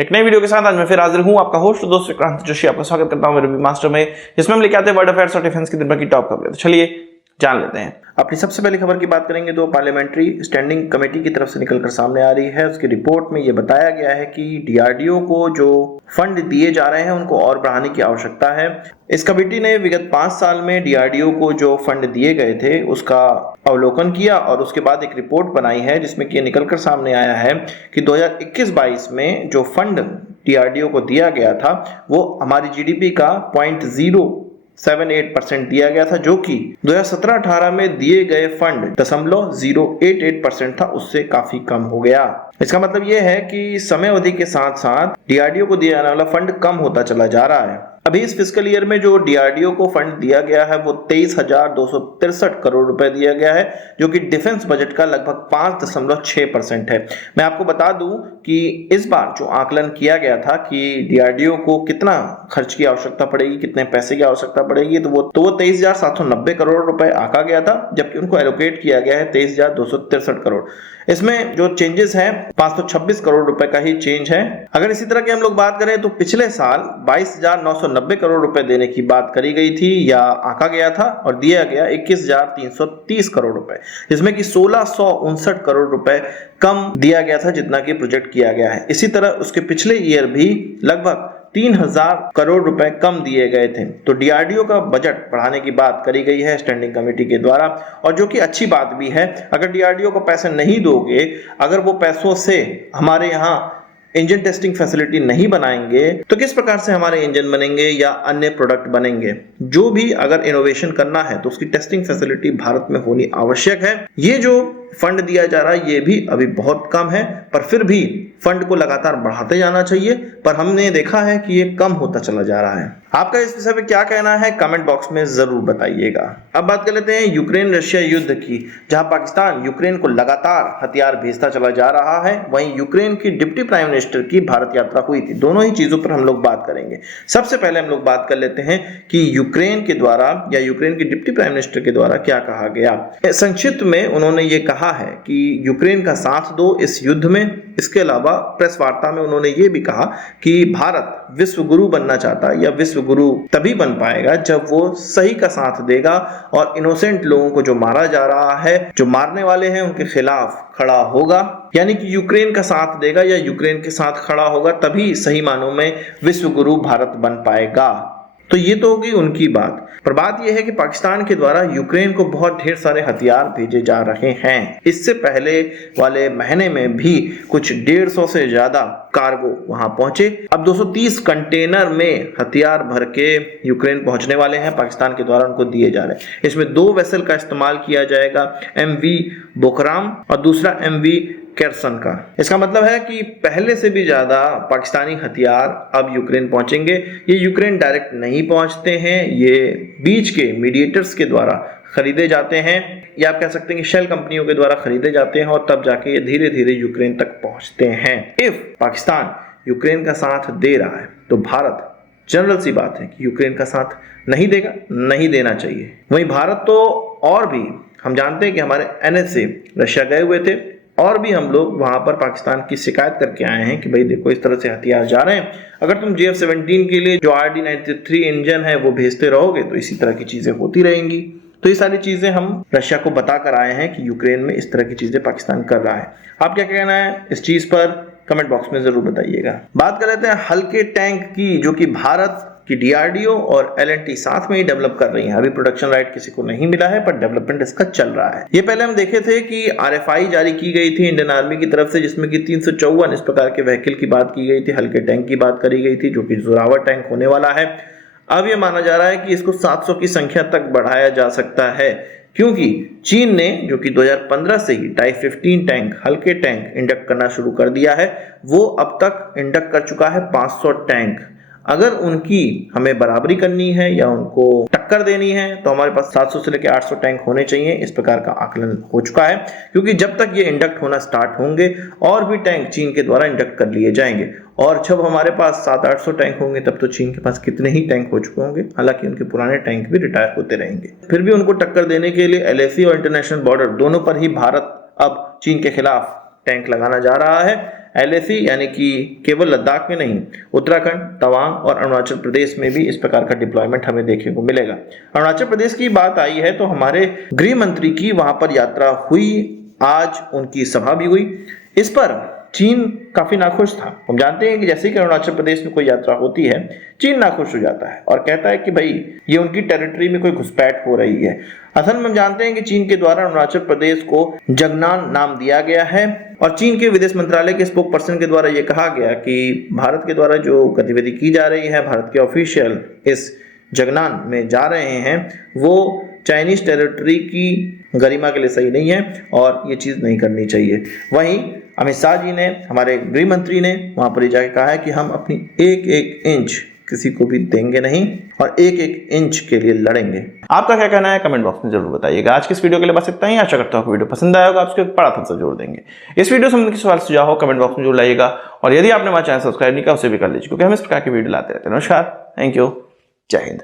एक नई वीडियो के साथ आज मैं फिर हाजिर हूं, आपका होस्ट दोस्त विक्रांत जोशी आपका स्वागत करता हूं मेरे मास्टर में, जिसमें हम लेके आते हैं वर्ल्ड अफेयर्स और डिफेंस की दिन भर की टॉप खबरें। तो चलिए जान लेते हैं। अपनी सबसे पहली खबर की बात करेंगे तो पार्लियामेंट्री स्टैंडिंग कमेटी की तरफ से निकलकर सामने आ रही है। उसकी रिपोर्ट में यह बताया गया है कि डीआरडीओ को जो फंड दिए जा रहे हैं उनको और बढ़ाने की आवश्यकता है। इस कमेटी ने विगत 5 साल में डीआरडीओ को जो फंड दिए गए थे उसका अवलोकन किया और उसके बाद एक रिपोर्ट बनाई है जिसमें कि निकलकर सामने आया है कि 2021-22 में जो फंड डीआरडीओ को दिया गया था वो हमारी जीडीपी का 0.078% दिया गया था, जो कि 2017-18 में दिए गए फंड 0.088% था, उससे काफी कम हो गया। इसका मतलब यह है कि समय अवधि के साथ साथ डीआरडीओ को दिया जाने वाला फंड कम होता चला जा रहा है। अभी इस फिस्कल ईयर में जो डीआरडीओ को फंड दिया गया है वो 23,263 करोड़ रुपए दिया गया है, जो कि डिफेंस बजट का लगभग 5.6% है। मैं आपको बता दूं कि इस बार जो आकलन किया गया था कि डीआरडीओ को कितना खर्च की आवश्यकता पड़ेगी, कितने पैसे की आवश्यकता पड़ेगी, तो वो 23,790 करोड़ रुपए आका गया था, जबकि उनको एलोकेट किया गया है 23,263 करोड़। इसमें जो चेंजेस हैं 526 करोड़ रुपए का ही चेंज है। अगर इसी तरह की हम लोग बात करें तो पिछले साल 22,990 करोड़ रुपए देने की बात करी गई थी या आका गया था और दिया गया 21,330 करोड़ रुपए, जिसमें कि 1,659 करोड़ रुपए कम दिया गया था जितना कि प्रोजेक्ट किया गया है। इसी तरह उसके पिछले ईयर भी लगभग 3,000 करोड़ रुपए कम दिए गए थे। तो डीआरडीओ का बजट बढ़ाने की बात करी गई है स्टैंडिंग कमेटी के द्वारा, और जो कि अच्छी बात भी है। अगर डीआरडीओ को पैसे नहीं दोगे, अगर वो पैसों से हमारे यहाँ इंजन टेस्टिंग फैसिलिटी नहीं बनाएंगे तो किस प्रकार से हमारे इंजन बनेंगे या अन्य प्रोडक्ट बनेंगे। जो भी अगर इनोवेशन करना है तो उसकी टेस्टिंग फैसिलिटी भारत में होनी आवश्यक है। ये जो फंड दिया जा रहा है ये भी अभी बहुत कम है, पर फिर भी फंड को लगातार बढ़ाते जाना चाहिए, पर हमने देखा है कि ये कम होता चला जा रहा है। आपका इस विषय पे क्या कहना है कमेंट बॉक्स में जरूर बताइएगा। अब बात कर लेते हैं यूक्रेन रशिया युद्ध की, जहां पाकिस्तान यूक्रेन को लगातार हथियार भेजता चला जा रहा है। वहीं यूक्रेन की डिप्टी प्राइम मिनिस्टर की भारत यात्रा हुई थी। दोनों ही चीजों पर हम लोग बात करेंगे। सबसे पहले हम लोग बात कर लेते हैं कि यूक्रेन के द्वारा या यूक्रेन की डिप्टी प्राइम मिनिस्टर के द्वारा क्या कहा गया। संक्षिप्त में उन्होंने ये कहा है कि यूक्रेन का साथ दो इस युद्ध में। इसके अलावा प्रेस वार्ता में उन्होंने ये भी कहा कि भारत विश्व गुरु बनना चाहता है या विश्व गुरु तभी बन पाएगा जब वो सही का साथ देगा और इनोसेंट लोगों को जो मारा जा रहा है, जो मारने वाले हैं, उनके खिलाफ खड़ा होगा। यानी कि यूक्रेन का साथ देगा या यूक्रेन के साथ खड़ा होगा, तभी सही मानों में विश्व गुरु भारत बन पाएगा। तो ये तो होगी उनकी बात, पर बात यह है कि पाकिस्तान के द्वारा यूक्रेन को बहुत ढेर सारे हथियार भेजे जा रहे हैं। इससे पहले वाले महीने में भी कुछ 150 से ज्यादा कार्गो वहां पहुंचे। अब 230 कंटेनर में हथियार भर के यूक्रेन पहुंचने वाले हैं, पाकिस्तान के द्वारा उनको दिए जा रहे हैं। इसमें 2 वेसल का इस्तेमाल किया जाएगा, MV बोकराम और दूसरा MV केरसन का। इसका मतलब है कि पहले से भी ज्यादा पाकिस्तानी हथियार अब यूक्रेन पहुंचेंगे। ये यूक्रेन डायरेक्ट नहीं पहुंचते हैं, ये बीच के मीडिएटर्स के द्वारा खरीदे जाते हैं, या आप कह सकते हैं कि शेल कंपनियों के द्वारा खरीदे जाते हैं और तब जाके ये धीरे धीरे यूक्रेन तक पहुंचते हैं। इफ पाकिस्तान यूक्रेन का साथ दे रहा है तो भारत, जनरल सी बात है कि यूक्रेन का साथ नहीं देगा, नहीं देना चाहिए। वहीं भारत तो और भी, हम जानते हैं कि हमारे NSA रशिया गए हुए थे और भी हम लोग वहां पर पाकिस्तान की शिकायत करके आए हैं कि भाई देखो इस तरह से हथियार जा रहे हैं, अगर तुम JF-17 के लिए जो RD-93 इंजन है वो भेजते रहोगे तो इसी तरह की चीजें होती रहेंगी। तो ये सारी चीजें हम रशिया को बता कर आए हैं कि यूक्रेन में इस तरह की चीजें पाकिस्तान कर रहा है। आप क्या कहना है इस चीज पर कमेंट बॉक्स में जरूर बताइएगा। बात कर लेते हैं हल्के टैंक की, जो कि भारत कि डीआरडीओ और L&T साथ में ही डेवलप कर रही हैं। अभी प्रोडक्शन राइट किसी को नहीं मिला है, पर डेवलपमेंट इसका चल रहा है। ये पहले हम देखे थे कि RFI जारी की गई थी इंडियन आर्मी की तरफ से, जिसमें कि 354 इस प्रकार के व्हीकल की बात की गई थी, हल्के टैंक की बात करी गई थी, जो कि जोरावर टैंक होने वाला है। अब ये माना जा रहा है कि इसको 700 की संख्या तक बढ़ाया जा सकता है, क्योंकि चीन ने जो कि 2015 से ही टाइप 15 टैंक, हल्के टैंक इंडक्ट करना शुरू कर दिया है। वो अब तक इंडक्ट कर चुका है 500 टैंक। अगर उनकी हमें बराबरी करनी है या उनको टक्कर देनी है तो हमारे पास 700 से लेकर 800 टैंक होने चाहिए। इस प्रकार का आकलन हो चुका है, क्योंकि जब तक ये इंडक्ट होना स्टार्ट होंगे और भी टैंक चीन के द्वारा इंडक्ट कर लिए जाएंगे, और जब हमारे पास 700-800 टैंक होंगे तब तो चीन के पास कितने ही टैंक हो चुके होंगे। हालांकि उनके पुराने टैंक भी रिटायर होते रहेंगे। फिर भी उनको टक्कर देने के लिए LAC और इंटरनेशनल बॉर्डर दोनों पर ही भारत अब चीन के खिलाफ टैंक लगाना जा रहा है। LAC यानी कि केवल लद्दाख में नहीं, उत्तराखंड, तवांग और अरुणाचल प्रदेश में भी इस प्रकार का डिप्लॉयमेंट हमें देखने को मिलेगा। अरुणाचल प्रदेश की बात आई है तो हमारे गृह मंत्री की वहां पर यात्रा हुई, आज उनकी सभा भी हुई। इस पर चीन काफी नाखुश था। हम जानते हैं कि जैसे कि अरुणाचल प्रदेश में कोई यात्रा होती है, चीन नाखुश हो जाता है और कहता है कि भाई ये उनकी टेरिटरी में कोई घुसपैठ हो रही है। असल में हम जानते हैं कि चीन के द्वारा अरुणाचल प्रदेश को जगनान नाम दिया गया है और चीन के विदेश मंत्रालय के स्पोक पर्सन के द्वारा यह कहा गया कि भारत के द्वारा जो गतिविधि की जा रही है, भारत के ऑफिशियल इस जगनान में जा रहे हैं, वो चाइनीज टेरिटरी की गरिमा के लिए सही नहीं है और ये चीज नहीं करनी चाहिए। वहीं अमित शाह जी ने, हमारे गृह मंत्री ने वहां पर जाकर कहा है कि हम अपनी एक एक इंच किसी को भी देंगे नहीं और एक एक इंच के लिए लड़ेंगे। आपका क्या कहना है कमेंट बॉक्स में जरूर बताइएगा। आज की इस वीडियो के लिए बस इतना ही। आशा करता हूँ वीडियो पसंद आया होगा। आपको एक बड़ा थम्स अप जरूर देंगे। इस वीडियो से संबंधित सवाल सुझाव हो कमेंट बॉक्स में जरूर लाइएगा और यदि आपने हमारा चैनल सब्सक्राइब नहीं किया उसे भी कर लीजिए, क्योंकि हम इस प्रकार की वीडियो लाते रहते हैं। नमस्कार, थैंक यू, जय हिंद।